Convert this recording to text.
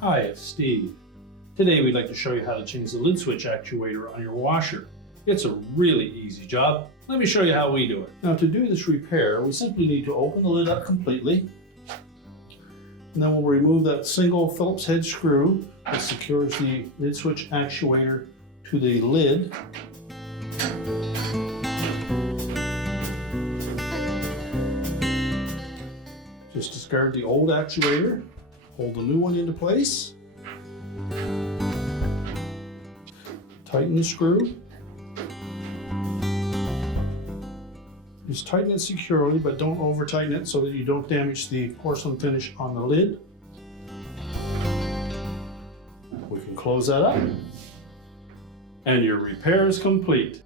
Hi, it's Steve. Today we'd like to show you how to change the lid switch actuator on your washer. It's a really easy job. Let me show you how we do it. Now, to do this repair, we simply need to open the lid up completely, and then we'll remove that single Phillips head screw that secures the lid switch actuator to the lid. Just discard the old actuator, hold the new one into place, tighten the screw. Just tighten it securely, but don't over tighten it so that you don't damage the porcelain finish on the lid. We can close that up, and your repair is complete.